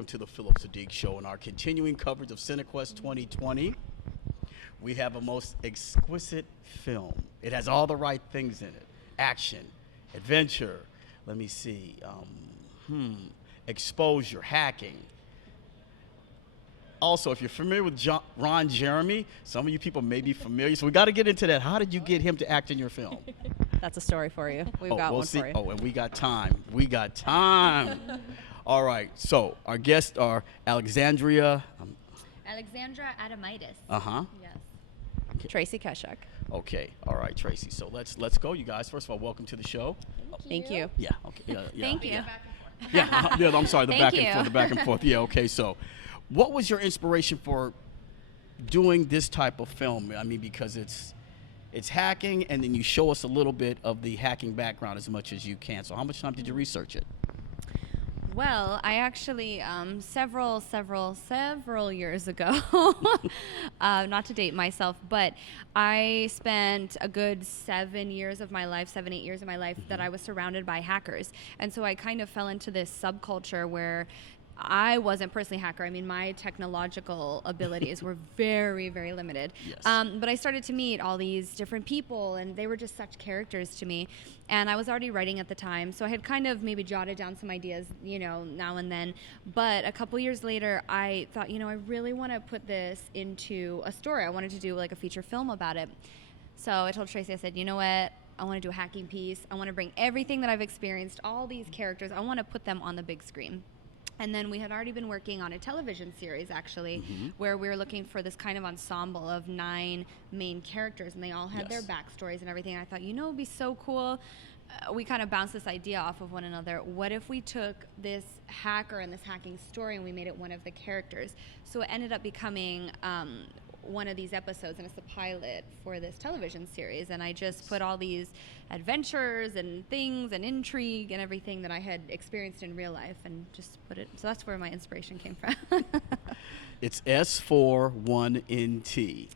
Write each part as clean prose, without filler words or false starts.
welcome to the Philip Siddiq Show and our continuing coverage of Cinequest 2020. We have a most exquisite film. It has all the right things in it. Action, adventure, let me see, exposure, hacking. Also, if you're familiar with Ron Jeremy, some of you people may be familiar, so we got to get into that. How did you get him to act in your film? That's a story for you. We've got one for you. Oh, and we got time. We got time. All right, so our guests are Alexandra Adomaitis. Uh-huh. Yes. Okay. Tracy Keshek. Okay, all right, Tracy. So let's go, you guys. First of all, welcome to the show. Thank you. Yeah, okay. Yeah, Thank you. yeah, I'm sorry, the Thank back and forth. Yeah, okay, so what was your inspiration for doing this type of film? I mean, because it's hacking, and then you show us a little bit of the hacking background as much as you can. So how much time did you research it? Well, I actually, several years ago, not to date myself, but I spent a good 7, 8 years of my life that I was surrounded by hackers. And so I kind of fell into this subculture where I wasn't personally a hacker. I mean, my technological abilities were very, very limited. Yes. But I started to meet all these different people, and they were just such characters to me. And I was already writing at the time, so I had kind of maybe jotted down some ideas, now and then. But a couple years later, I thought, I really want to put this into a story. I wanted to do like a feature film about it. So I told Tracy, I said, you know what? I want to do a hacking piece. I want to bring everything that I've experienced, all these characters, I want to put them on the big screen. And then we had already been working on a television series, actually, where we were looking for this kind of ensemble of 9 main characters, and they all had their backstories and everything. And I thought, it would be so cool. We kind of bounced this idea off of one another. What if we took this hacker and this hacking story and we made it one of the characters? So it ended up becoming one of these episodes, and it's the pilot for this television series. And I just put all these adventures and things and intrigue and everything that I had experienced in real life and just put it. So that's where my inspiration came from. It's S41NT.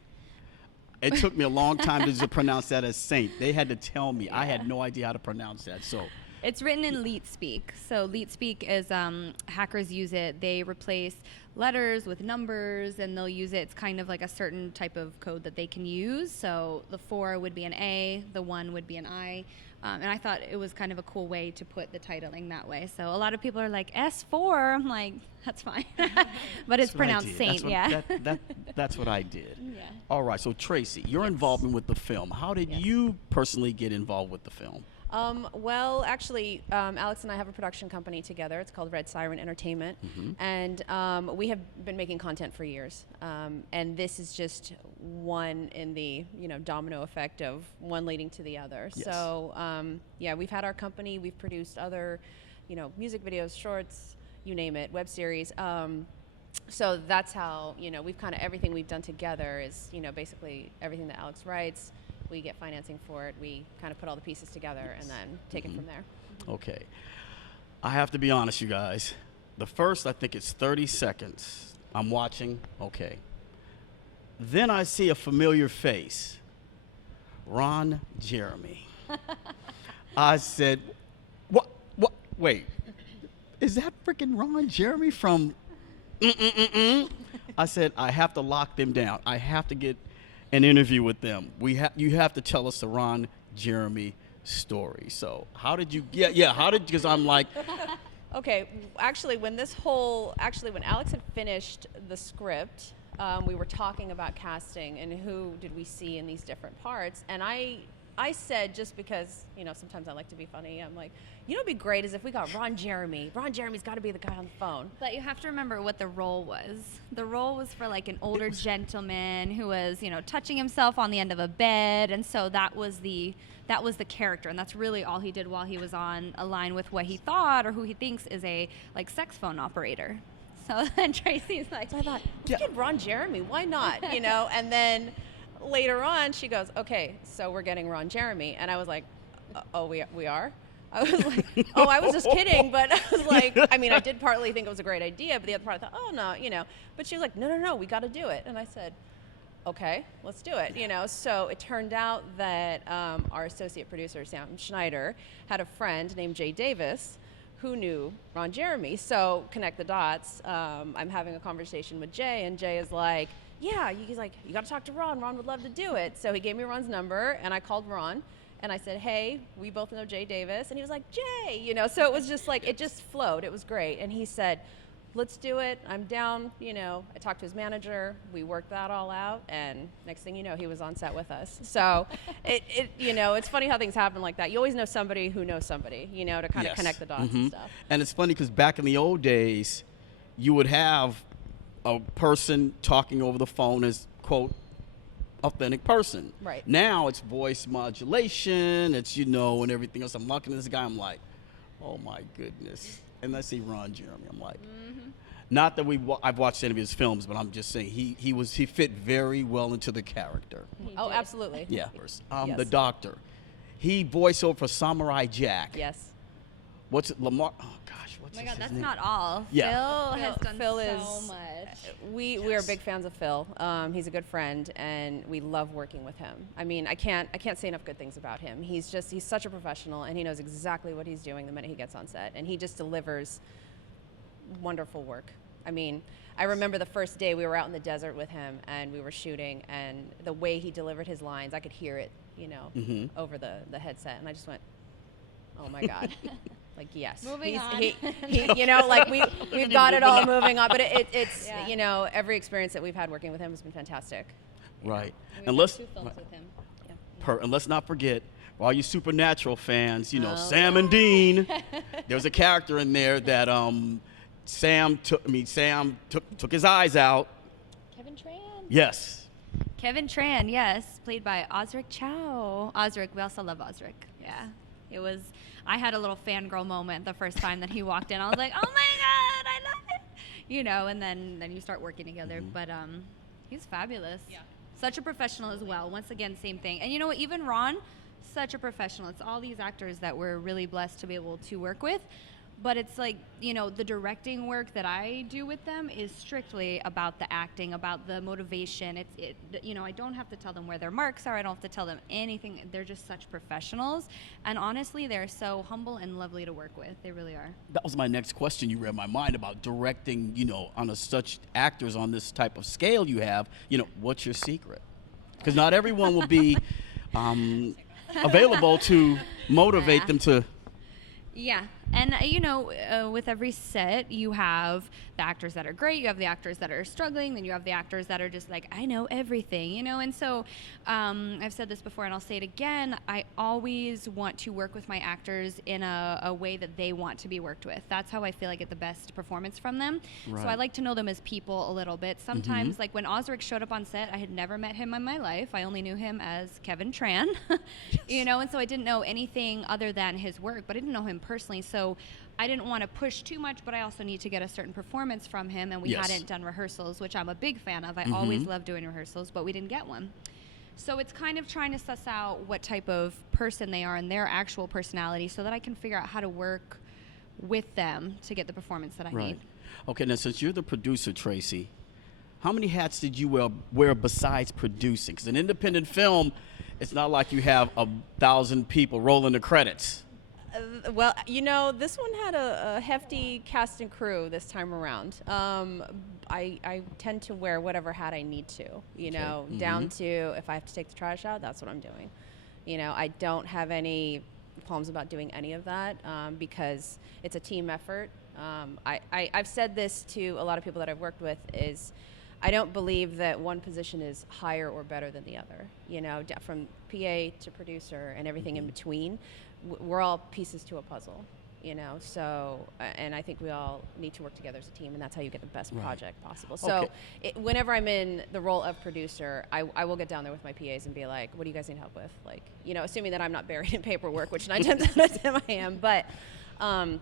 It took me a long time to pronounce that as Saint. They had to tell me. I had no idea how to pronounce that. So it's written in Leet Speak. So Leet Speak is hackers use it. They replace letters with numbers, and they'll use it. It's kind of like a certain type of code that they can use. So the 4 would be an A, the 1 would be an I. And I thought it was kind of a cool way to put the titling that way. So a lot of people are like, S4. I'm like, that's fine. But it's pronounced Saint, That's what I did. Yeah. All right, so Tracy, your involvement with the film. How did you personally get involved with the film? Well, actually, Alex and I have a production company together. It's called Red Siren Entertainment, and we have been making content for years. And this is just one in the domino effect of one leading to the other. Yes. So yeah, we've had our company. We've produced other, music videos, shorts, you name it, web series. So that's how we've kind of everything we've done together is basically everything that Alex writes. We get financing for it. We kind of put all the pieces together and then take it from there. Okay. I have to be honest, you guys. The first, I think it's 30 seconds. I'm watching. Okay. Then I see a familiar face. Ron Jeremy. I said, what, wait. Is that freaking Ron Jeremy from I said, I have to lock them down. I have to get an interview with them. You have to tell us the Ron Jeremy story. So how did you because I'm like okay, actually when Alex had finished the script, we were talking about casting and who did we see in these different parts, and I said, just because sometimes I like to be funny, I'm like, it'd be great is if we got Ron Jeremy. Ron Jeremy's got to be the guy on the phone. But you have to remember what the role was. The role was for like an older gentleman who was, touching himself on the end of a bed, and so that was the character, and that's really all he did while he was on a line with what he thought or who he thinks is a sex phone operator. So then Tracy's like, so I thought, let's get Ron Jeremy. Why not? And then later on, she goes, okay, so we're getting Ron Jeremy. And I was like, oh, we are? I was like, oh, I was just kidding. But I was like, I mean, I did partly think it was a great idea, but the other part I thought, oh, no, But she was like, no, we got to do it. And I said, okay, let's do it. So it turned out that our associate producer, Sam Schneider, had a friend named Jay Davis who knew Ron Jeremy. So connect the dots. I'm having a conversation with Jay, and Jay is like, yeah, he's like, you got to talk to Ron. Ron would love to do it. So he gave me Ron's number, and I called Ron, and I said, hey, we both know Jay Davis. And he was like, Jay, you know, so it was just like, it just flowed. It was great. And he said, let's do it. I'm down. You know, I talked to his manager. We worked that all out. And next thing you know, he was on set with us. So you know, it's funny how things happen like that. You always know somebody who knows somebody, you know, to kind of connect the dots and stuff. And it's funny because back in the old days, you would have a person talking over the phone as, quote, authentic person. Right. Now it's voice modulation, it's, you know, and everything else. I'm looking at this guy, I'm like, oh my goodness. And I see Ron Jeremy, I'm like, not that I've watched any of his films, but I'm just saying he fit very well into the character. Oh, absolutely. Yeah. Yes. The doctor. He voiced over for Samurai Jack. Yes. What's it, LaMarr? Oh gosh, what's Oh my his God, that's name? not all. Yeah. Phil has done Phil so is- much. We are big fans of Phil. He's a good friend, and we love working with him. I mean, I can't say enough good things about him. He's such a professional, and he knows exactly what he's doing the minute he gets on set, and he just delivers wonderful work. I mean, I remember the first day we were out in the desert with him, and we were shooting, and the way he delivered his lines, I could hear it, you know, over the headset, and I just went, oh my God. Like, yes. Moving on. He, you know, like we've got it all moving on, but it's you know, every experience that we've had working with him has been fantastic. Right. We've And done let's 2 films with him. and let's not forget, for all you Supernatural fans, you know, Oh, Sam and Dean. There was a character in there that Sam took his eyes out. Kevin Tran. Yes. Kevin Tran, yes, played by Osric Chau. Osric, we also love Osric. Yeah. It was, I had a little fangirl moment the first time that he walked in. I was like, oh my God, I love it. You know, and then you start working together. But he's fabulous. Yeah. Such a professional as well. Once again, same thing. And you know what, even Ron, such a professional. It's all these actors that we're really blessed to be able to work with. But it's like, you know, the directing work that I do with them is strictly about the acting, about the motivation. You know, I don't have to tell them where their marks are. I don't have to tell them anything. They're just such professionals. And honestly, they're so humble and lovely to work with. They really are. That was my next question. You read my mind about directing, you know, on such actors on this type of scale you have. You know, what's your secret? Because not everyone will be available to motivate them to. Yeah. And, you know, with every set, you have the actors that are great, you have the actors that are struggling, then you have the actors that are just like, I know everything, you know? And so I've said this before and I'll say it again, I always want to work with my actors in a way that they want to be worked with. That's how I feel I get the best performance from them. Right. So I like to know them as people a little bit. Sometimes, like when Osric showed up on set, I had never met him in my life. I only knew him as Kevin Tran, you know? And so I didn't know anything other than his work, but I didn't know him personally. So I didn't want to push too much, but I also need to get a certain performance from him, and we hadn't done rehearsals, which I'm a big fan of. I always love doing rehearsals, but we didn't get one. So it's kind of trying to suss out what type of person they are and their actual personality so that I can figure out how to work with them to get the performance that I need. Okay, now since you're the producer, Tracy, how many hats did you wear besides producing? Because an independent film, it's not like you have 1,000 people rolling the credits. Well, you know, this one had a hefty cast and crew this time around. I tend to wear whatever hat I need to, you know, down to if I have to take the trash out, that's what I'm doing. You know, I don't have any qualms about doing any of that because it's a team effort. I've said this to a lot of people that I've worked with is I don't believe that one position is higher or better than the other. You know, from PA to producer and everything in between, we're all pieces to a puzzle, you know, so, and I think we all need to work together as a team, and that's how you get the best project possible. So whenever I'm in the role of producer, I will get down there with my PAs and be like, what do you guys need help with? Like, you know, assuming that I'm not buried in paperwork, which 9 times out of 10 I am, but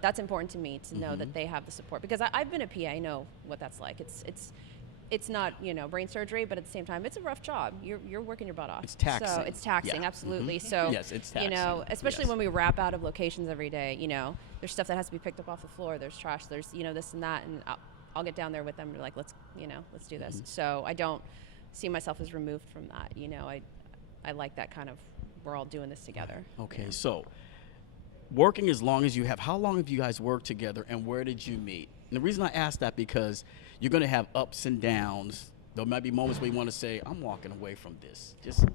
that's important to me to know that they have the support, because I've been a PA, I know what that's like. It's not, you know, brain surgery, but at the same time, it's a rough job. You're working your butt off. It's taxing. So it's taxing, absolutely. So, yes, it's taxing. You know, especially when we wrap out of locations every day, you know, there's stuff that has to be picked up off the floor. There's trash. There's, you know, this and that. And I'll get down there with them and be like, let's do this. So I don't see myself as removed from that. You know, I like that kind of, we're all doing this together. Okay, so working as long as you have, how long have you guys worked together, and where did you meet? And the reason I ask that, because you're going to have ups and downs. There might be moments where you want to say, I'm walking away from this. Just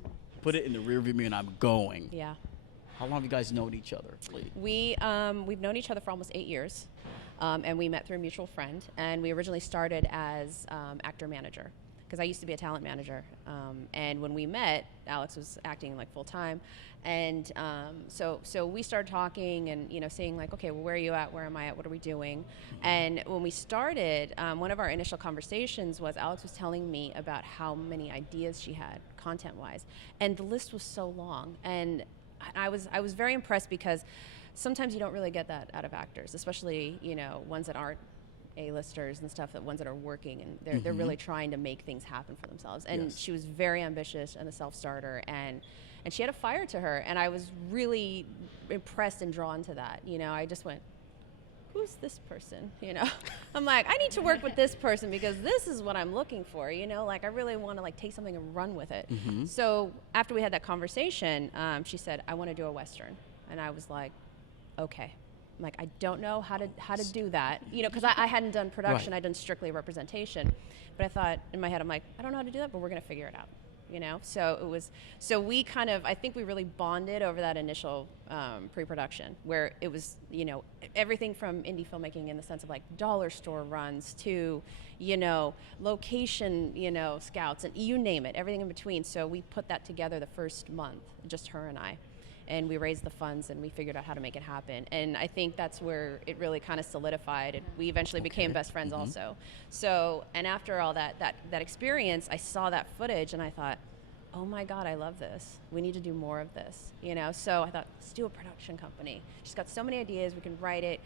put it in the rearview mirror and I'm going. Yeah. How long have you guys known each other, please? We've known each other for almost 8 years, and we met through a mutual friend. And we originally started as actor-manager, because I used to be a talent manager. And when we met, Alex was acting like full time, and so we started talking and saying like, okay, well, where are you at? Where am I at? What are we doing? And when we started, one of our initial conversations was Alex was telling me about how many ideas she had content-wise, and the list was so long. And I was very impressed, because sometimes you don't really get that out of actors, especially ones that aren't A-listers and stuff, that ones that are working and they're really trying to make things happen for themselves. And Yes. she was very ambitious and a self-starter, and she had a fire to her, and I was really impressed and drawn to that. I just went, who's this person? I'm like, I need to work with this person, because this is what I'm looking for. Like, I really want to like take something and run with it. So after we had that conversation, she said, I want to do a Western. And I was like, okay. I'm like, I don't know how to do that, because I hadn't done production. Right. I'd done strictly representation. But I thought in my head, I'm like, I don't know how to do that, but we're going to figure it out. So we kind of, I think we really bonded over that initial pre-production, where it was, everything from indie filmmaking in the sense of like dollar store runs to, location, scouts, and you name it, everything in between. So we put that together the first month, just her and I. And we raised the funds, and we figured out how to make it happen. And I think that's where it really kind of solidified. And we eventually became best friends also. So, and after all that experience, I saw that footage, and I thought, oh my God, I love this. We need to do more of this, So I thought, let's do a production company. She's got so many ideas, we can write it.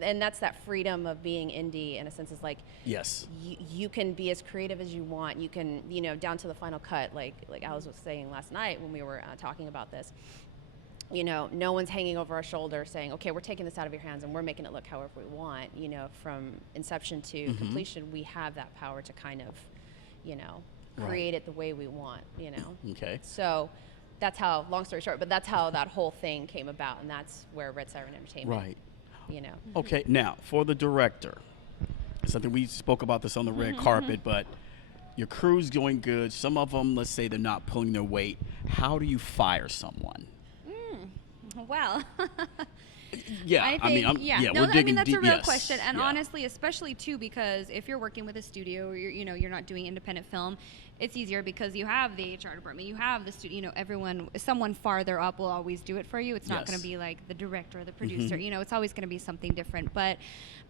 And that's that freedom of being indie, in a sense. Is like, Yes. you can be as creative as you want. You can, down to the final cut, like Alice was saying last night when we were talking about this. No one's hanging over our shoulder saying, okay, we're taking this out of your hands and we're making it look however we want. From inception to completion, we have that power to kind of, create it the way we want, Okay. So that's how, long story short, but that's how that whole thing came about, and that's where Red Siren Entertainment, Right. Mm-hmm. Okay, now, for the director, something we spoke about this on the red carpet, but your crew's going good. Some of them, let's say they're not pulling their weight. How do you fire someone? Well, Yeah, no, we're digging that's deep. a real Yes. question, and Yeah. honestly, especially too, because if you're working with a studio, or you're not doing independent film, it's easier because you have the HR department, you have the studio, someone farther up will always do it for you. It's not Yes. going to be like the director or the producer. It's always going to be something different. But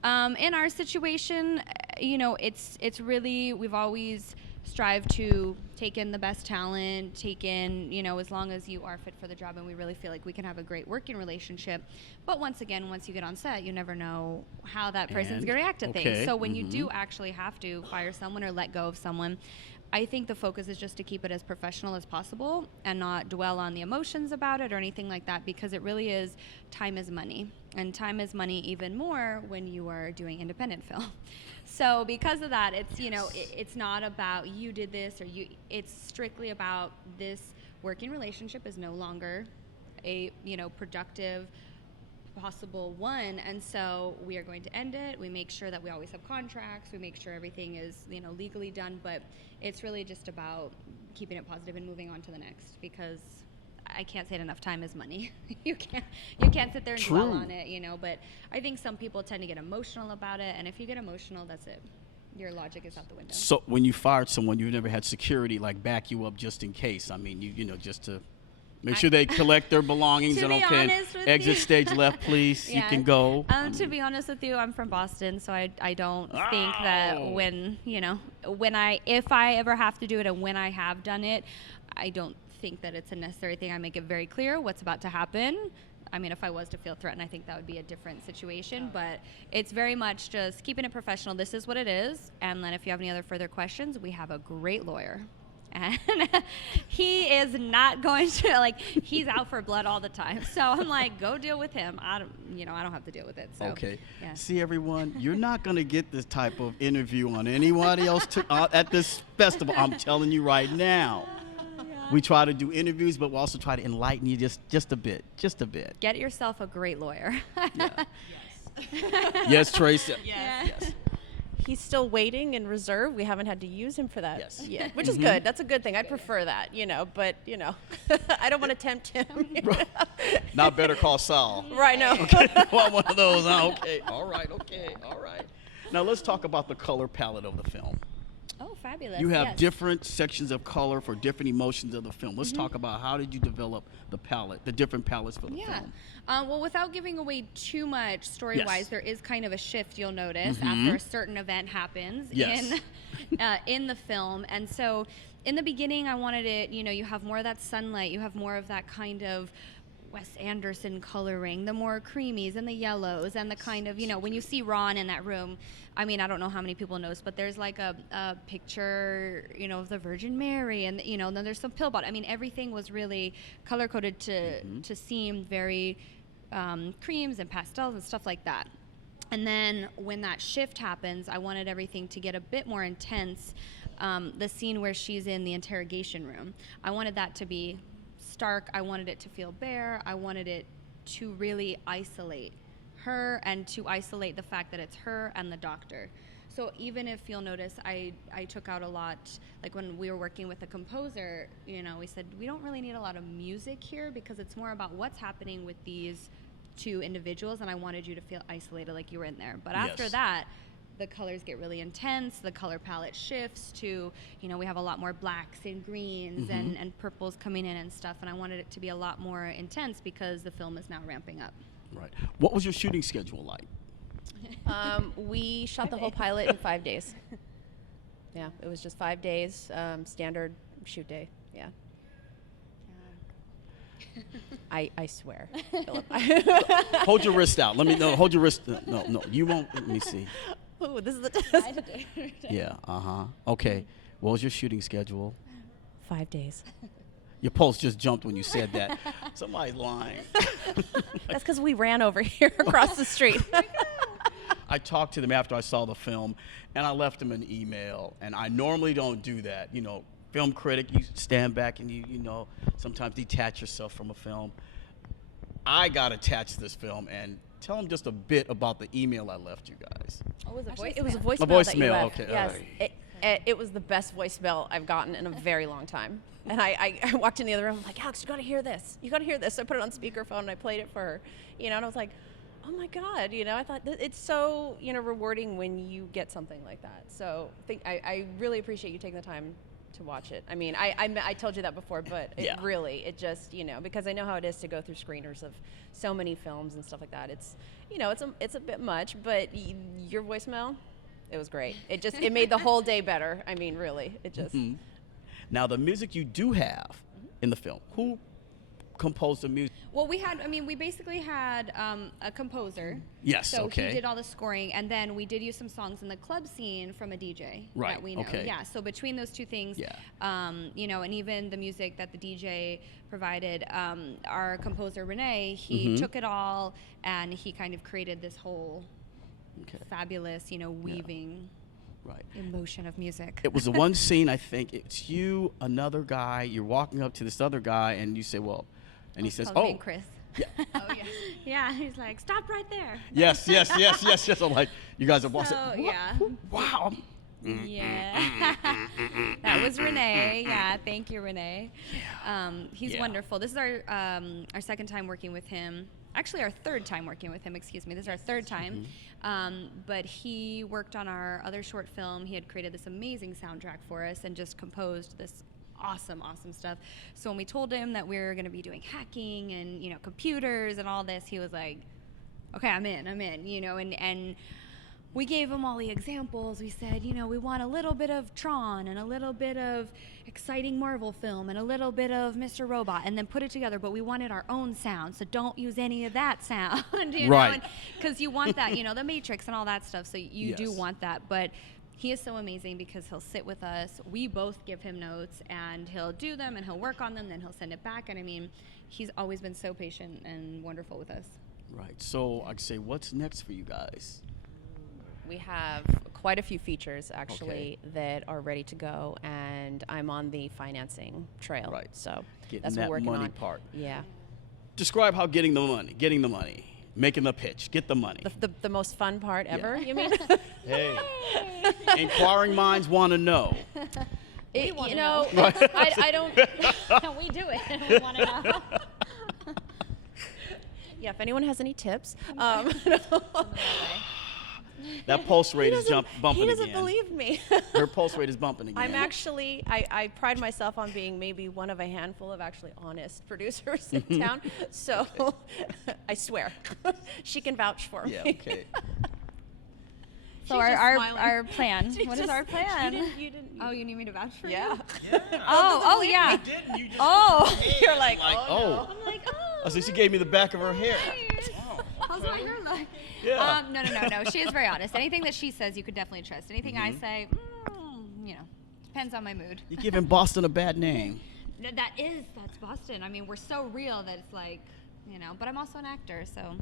in our situation, it's really, we've always strive to take in the best talent, take in, as long as you are fit for the job, and we really feel like we can have a great working relationship. But once again, once you get on set, you never know how that person's going to react to things. So when you do actually have to fire someone or let go of someone, I think the focus is just to keep it as professional as possible and not dwell on the emotions about it or anything like that, because it really is, time is money. And time is money even more when you are doing independent film. So because of that, it's, it's not about you did this or you, it's strictly about this working relationship is no longer a, productive possible one, and so we are going to end it. We make sure that we always have contracts, we make sure everything is legally done, but it's really just about keeping it positive and moving on to the next, because I can't say it enough, time is money. you can't sit there and dwell on it, but I think some people tend to get emotional about it, and if you get emotional, that's it, your logic is out the window. So when you fired someone, you've never had security like back you up just in case. I mean, just to make sure they collect their belongings and okay, exit stage left, please. You can go. To be honest with you, I'm from Boston, so I don't think that if I ever have to do it and when I have done it, I don't think that it's a necessary thing. I make it very clear what's about to happen. I mean, if I was to feel threatened, I think that would be a different situation, but it's very much just keeping it professional. This is what it is, and then if you have any other further questions, we have a great lawyer. And he is not going to, he's out for blood all the time. So I'm like, go deal with him. I don't have to deal with it. So, okay. Yeah. See, everyone, you're not going to get this type of interview on anybody else at this festival. I'm telling you right now. We try to do interviews, but we also try to enlighten you just a bit. Get yourself a great lawyer. Yeah. Yes, Tracy. Yes. He's still waiting in reserve. We haven't had to use him for that yet, which is Mm-hmm. good. That's a good thing. I prefer that, but, I don't want to tempt him. Now Better Call Saul. Right, no. Well, one of those. Okay. All right. Now let's talk about the color palette of the film. Oh, fabulous. You have yes. different sections of color for different emotions of the film. Let's talk about how did you develop the palette, the different palettes for the film. Well, without giving away too much story-wise, Yes. there is kind of a shift you'll notice after a certain event happens Yes. in the film. And so in the beginning, I wanted it, you have more of that sunlight, you have more of that kind of Wes Anderson coloring, the more creamies and the yellows and the kind of, when you see Ron in that room, I mean, I don't know how many people knows, but there's like a picture, of the Virgin Mary and, then there's some pill bottle. I mean, everything was really color coded to seem very creams and pastels and stuff like that. And then when that shift happens, I wanted everything to get a bit more intense. The scene where she's in the interrogation room, I wanted that to be stark. I wanted it to feel bare. I wanted it to really isolate her and to isolate the fact that it's her and the doctor. So even if you'll notice, I took out a lot, like when we were working with a composer, we said, we don't really need a lot of music here because it's more about what's happening with these two individuals, and I wanted you to feel isolated like you were in there. But after that, the colors get really intense, the color palette shifts to, we have a lot more blacks and greens and purples coming in and stuff, and I wanted it to be a lot more intense because the film is now ramping up. Right. What was your shooting schedule like? We shot the whole pilot in 5 days. Yeah, it was just 5 days, standard shoot day. Yeah. I swear, Phillip. Hold your wrist out. Let me know. Hold your wrist. No, you won't. Let me see. Oh, this is the test. Yeah. Okay. What was your shooting schedule? 5 days. Your pulse just jumped when you said that. Somebody's lying. That's because we ran over here across the street. I talked to them after I saw the film, and I left them an email. And I normally don't do that. Film critic, you stand back and you sometimes detach yourself from a film. I got attached to this film, and tell them just a bit about the email I left you guys. Oh, it was a voicemail. It was a voicemail. A voicemail, that you left. okay, Yes, all right. it was the best voicemail I've gotten in a very long time. And I walked in the other room. I'm like, Alex, you got to hear this. You got to hear this. So I put it on speakerphone and I played it for her. And I was like, oh my God. I thought it's so rewarding when you get something like that. So I really appreciate you taking the time to watch it. I mean, I told you that before, but it just because I know how it is to go through screeners of so many films and stuff like that. It's it's a bit much, but your voicemail, it was great. It made the whole day better. I mean, really, it just. Now, the music you do have in the film, who composed the music? Well, we basically had a composer. Yes, so okay. he did all the scoring, and then we did use some songs in the club scene from a DJ Right, that we know. okay. Yeah, so between those two things, and even the music that the DJ provided, our composer, Renee, he took it all, and he kind of created this whole fabulous, weaving emotion of music. It was the one scene, I think, it's you, another guy, you're walking up to this other guy, and you say, and he says, Me and Chris. Yeah. Yeah, he's like, stop right there. Yes. I'm like, you guys are bossing. So, yeah. Wow. Yeah. That was Renee. Yeah, thank you, Renee. He's wonderful. This is our second time working with him. Actually, our third time working with him, excuse me. This is our third time. But he worked on our other short film. He had created this amazing soundtrack for us and just composed this awesome stuff. So when we told him that we were going to be doing hacking and, computers and all this, he was like, okay, I'm in, and we gave him all the examples. We said, we want a little bit of Tron and a little bit of exciting Marvel film and a little bit of Mr. Robot, and then put it together. But we wanted our own sound, so don't use any of that sound, right? Because you want that, the Matrix and all that stuff. So you do want that. But he is so amazing because he'll sit with us. We both give him notes, and he'll do them, and he'll work on them. Then he'll send it back. And I mean, he's always been so patient and wonderful with us. Right. So I'd say, what's next for you guys? We have quite a few features actually that are ready to go, and I'm on the financing trail. Right. So Getting that's what that we're working money on. part. Yeah. Describe how getting the money, making the pitch, get the money. The most fun part ever, you mean? Hey, inquiring minds want to know. You wanna know, know. I don't. We do it. We want to know. Yeah, if anyone has any tips. That pulse rate is bumping He again. doesn't believe me. Her pulse rate is bumping again. I'm actually, I pride myself on being maybe one of a handful of actually honest producers in town. So I swear, she can vouch for me. Yeah, okay. So She's just smiling. our plan. She's What is just- our plan? You didn't. Oh, you need me to vouch for Yeah. you? Oh, yeah. You didn't. You just Oh. You're like, like, oh. I'm like, oh. Oh, so she gave me the back of her hair. Nice. How's my hair look? Yeah. No. She is very honest. Anything that she says, you could definitely trust. Anything I say, depends on my mood. You're giving Boston a bad name. No, that's Boston. I mean, we're so real that it's like, but I'm also an actor, so,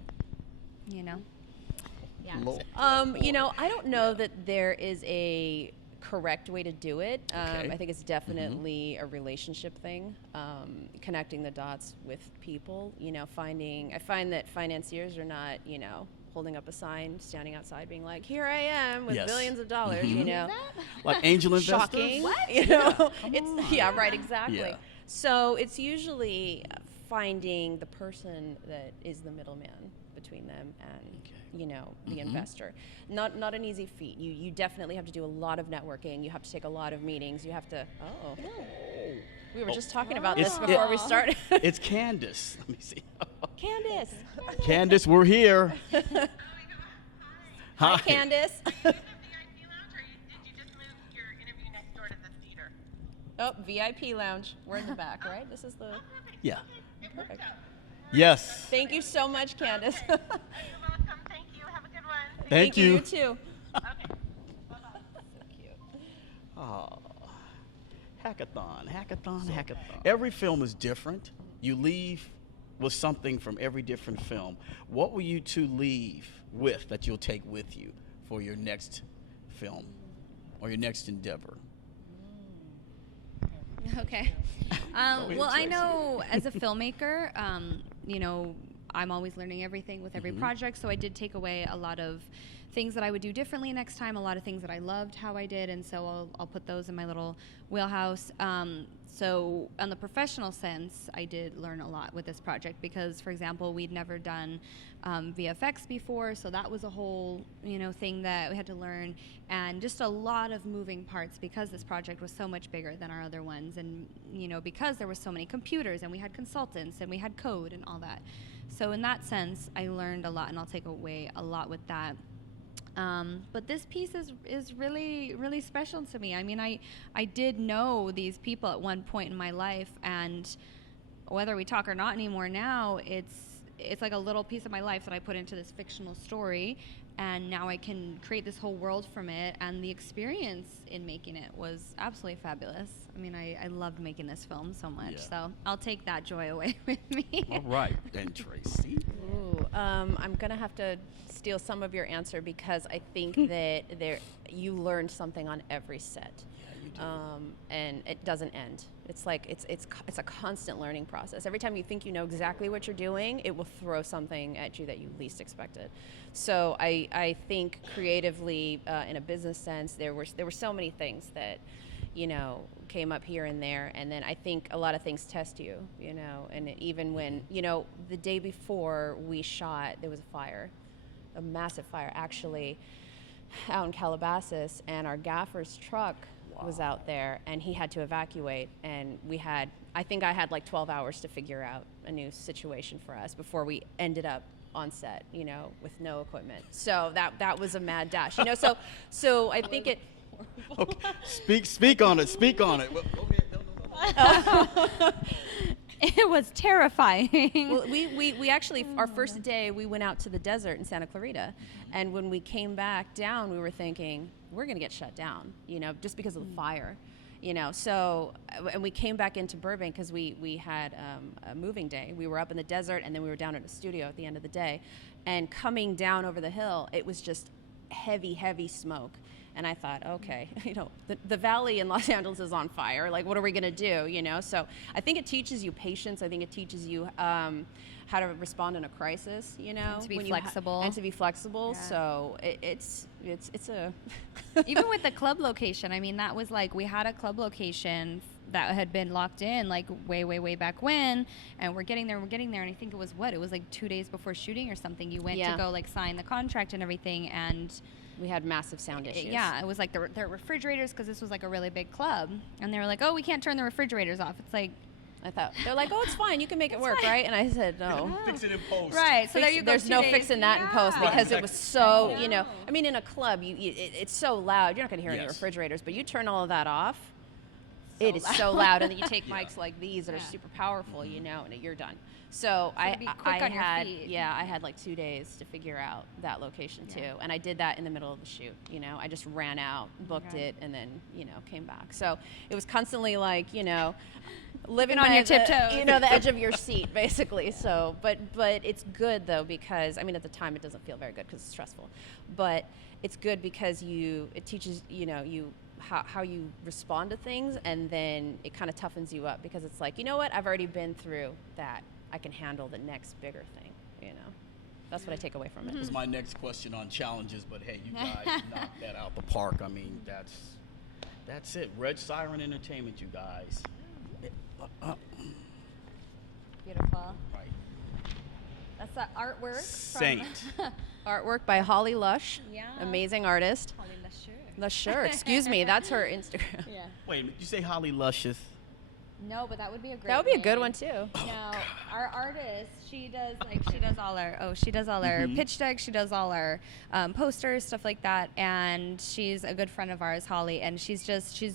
yeah. Lord. I don't know that there is a correct way to do it. Okay. I think it's definitely a relationship thing, connecting the dots with people. I find that financiers are not, holding up a sign, standing outside, being like, "Here I am with Yes. billions of dollars." Like angel investors? Shocking. What? It's yeah, right, exactly. Yeah. So it's usually finding the person that is the middleman between them and the investor. Not an easy feat. You definitely have to do a lot of networking. You have to take a lot of meetings. You have to. Oh. We were just talking about this before we started. It's Candace. Let me see. Candace. Candace, we're here. Hi, Candace. Oh, VIP lounge. We're in the back, right? This is the. Yeah. Perfect. Yes. Thank you so much, Candace. You're welcome. Thank you. Have a good one. Thank you. You too. Okay. So cute. Oh. Hackathon. Every film is different. You leave with something from every different film. What will you two leave with that you'll take with you for your next film or your next endeavor? Okay. ahead, Well, I Tracy. know as a filmmaker, I'm always learning everything with every project. So I did take away a lot of things that I would do differently next time, a lot of things that I loved how I did. And so I'll put those in my little wheelhouse. So on the professional sense, I did learn a lot with this project because, for example, we'd never done VFX before. So that was a whole, thing that we had to learn, and just a lot of moving parts because this project was so much bigger than our other ones. And, because there were so many computers and we had consultants and we had code and all that. So in that sense, I learned a lot, and I'll take away a lot with that. But this piece is really, really special to me. I mean, I did know these people at one point in my life, and whether we talk or not anymore now, it's like a little piece of my life that I put into this fictional story, and now I can create this whole world from it, and the experience in making it was absolutely fabulous. I mean, I loved making this film so much, so I'll take that joy away with me. All right, then, Tracy. Ooh, I'm gonna have to steal some of your answer because I think that you learned something on every set. Yeah, you do. And it doesn't end. It's like it's a constant learning process. Every time you think you know exactly what you're doing, it will throw something at you that you least expected. So I think creatively, in a business sense, there were so many things that came up here and there, and then I think a lot of things test you, and even when the day before we shot, there was a fire, a massive fire actually, out in Calabasas, and our gaffer's truck was out there, and he had to evacuate, and I think I had like 12 hours to figure out a new situation for us before we ended up on set, with no equipment. So that was a mad dash, so I think it. Okay. Speak on it. Well, okay. It was terrifying. Well, we actually, our first day, we went out to the desert in Santa Clarita, and when we came back down, we were thinking, we're going to get shut down, just because of the fire, so, and we came back into Burbank because we had a moving day. We were up in the desert, and then we were down at a studio at the end of the day, and coming down over the hill, it was just heavy smoke. And I thought, okay, you know, the valley in Los Angeles is on fire. Like, what are we going to do, you know? So I think it teaches you patience. I think it teaches you how to respond in a crisis, you know? And to be when flexible. and to be flexible. Yeah. So it's a... Even with the club location, I mean, that was like, we had a club location that had been locked in like way back when, and we're getting there, and I think it was like 2 days before shooting or something. You went to go like sign the contract and everything, and we had massive sound issues. Yeah, it was like the refrigerators, because this was like a really big club, and they were like, oh, we can't turn the refrigerators off. It's like, I thought, they're like, oh, it's fine, you can make it work, right? And I said, no. Fix it in post. right, so there you go. There's no fixing that in post, because it was so, you know, know. I mean, in a club, it's so loud, you're not going to hear any Yes. refrigerators, but you turn all of that off, it is loud. so loud, and then you take Yeah. mics like these that Yeah. are super powerful, you know, and you're done. So to be quick on your had, feet. yeah, I had like 2 days to figure out that location Yeah. too, and I did that in the middle of the shoot. You know, I just ran out, booked Okay. it, and then came back. So it was constantly like living on by your the- tiptoes. the edge of your seat, basically. So, but it's good though, because I mean, at the time it doesn't feel very good because it's stressful, but it's good because it teaches you how you respond to things, and then it kind of toughens you up, because it's like, you know what, I've already been through that. I can handle the next bigger thing. That's what I take away from it. That was my next question on challenges, but hey, you guys knocked that out the park. I mean, that's it. Red Siren Entertainment, you guys. Beautiful. Right. That's the artwork. Saint. Artwork by Holly Lush. Yeah. Amazing artist. Holly Lusher. Lusher, excuse me, that's her Instagram. Yeah. Wait, did you say Holly Luscious? No, but that would be a great. That would be a good name. one too. No, our artist, she does all our pitch decks, she does all our posters, stuff like that, and she's a good friend of ours, Holly, and she's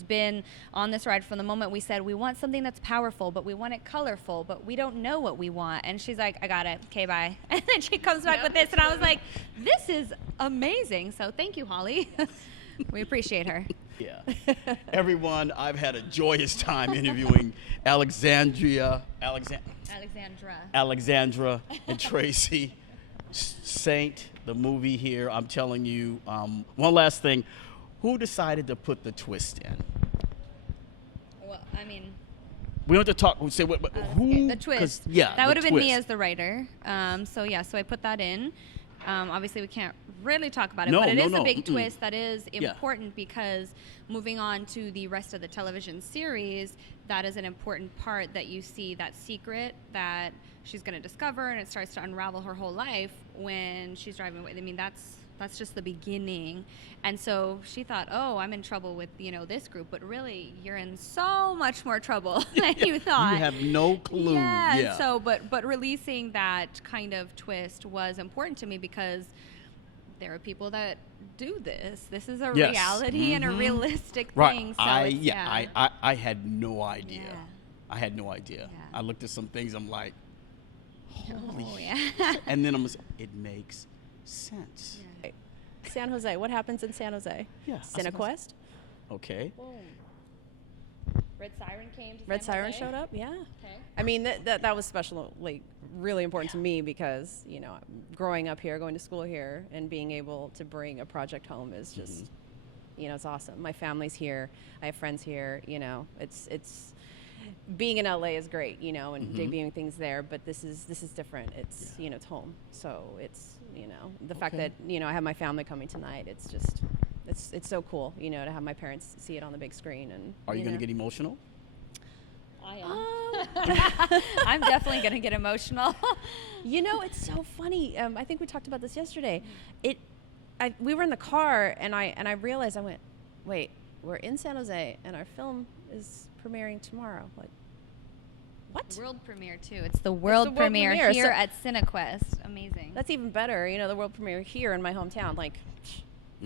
been on this ride from the moment we said we want something that's powerful, but we want it colorful, but we don't know what we want, and she's like, I got it, okay, bye, and then she comes back with this, and I was like, this is amazing, so thank you, Holly. We appreciate her. Yeah. Everyone, I've had a joyous time interviewing Alexandra and Tracy. Saint, the movie here, I'm telling you. One last thing. Who decided to put the twist in? Well, I mean, We don't have to talk. Say what? Who? the twist. Yeah, that the would have been me twist. as the writer. So I put that in. Obviously, we can't really talk about it, No, but it no, is no. a big Mm-mm. twist that is Yeah. important, because moving on to the rest of the television series, that is an important part, that you see that secret that she's going to discover, and it starts to unravel her whole life when she's driving away. I mean, that's just the beginning. And so she thought, oh, I'm in trouble with this group, but really you're in so much more trouble than you thought. You have no clue. Yeah. Yeah. So, but releasing that kind of twist was important to me, because there are people that do this. This is a Yes. reality and a Mhm. realistic Right. thing. So I it's, I had no idea. Yeah. I had no idea. Yeah. I looked at some things. I'm like, holy. Oh, shit. yeah. And then it makes sense. Yeah. San Jose. What happens in San Jose? Yeah. Cinequest. Okay. Red Siren came to Red San Siren Jose? showed up. Yeah. Okay. I mean, that was special, like really important to me, because growing up here, going to school here, and being able to bring a project home is just, it's awesome. My family's here. I have friends here. It's being in LA is great, and debuting things there. But this is different. It's it's home. So it's the fact Okay. that I have my family coming tonight. It's just it's so cool, to have my parents see it on the big screen. And Are you going to get emotional? I am. I'm definitely going to get emotional. It's so funny. I think we talked about this yesterday. We were in the car, and I realized, I went, wait, we're in San Jose, and our film is premiering tomorrow. Like, what? World premiere too. It's the world premiere premiere, here so- at Cinequest. Amazing. That's even better. The world premiere here in my hometown. Like,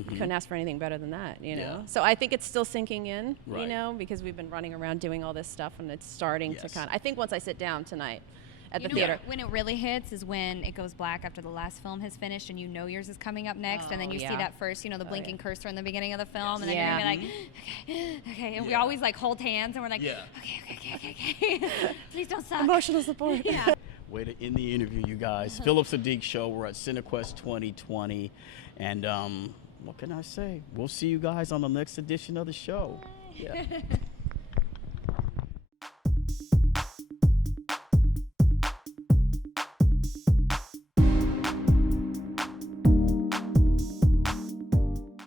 couldn't ask for anything better than that. Yeah. So I think it's still sinking in. Right. Because we've been running around doing all this stuff, and it's starting to Yes. I think once I sit down tonight at the You know theater. When it really hits is when it goes black after the last film has finished, and yours is coming up next, and then you see yeah. that first, the blinking cursor in the beginning of the film, and then Yeah. you're gonna be like, okay, and we Yeah. always like hold hands, and we're like, Yeah. okay, please don't suck. Emotional support. Yeah. Way to end the interview, you guys. Phillip Siddiq Show. We're at Cinequest 2020, and What can I say? We'll see you guys on the next edition of the show. Yeah.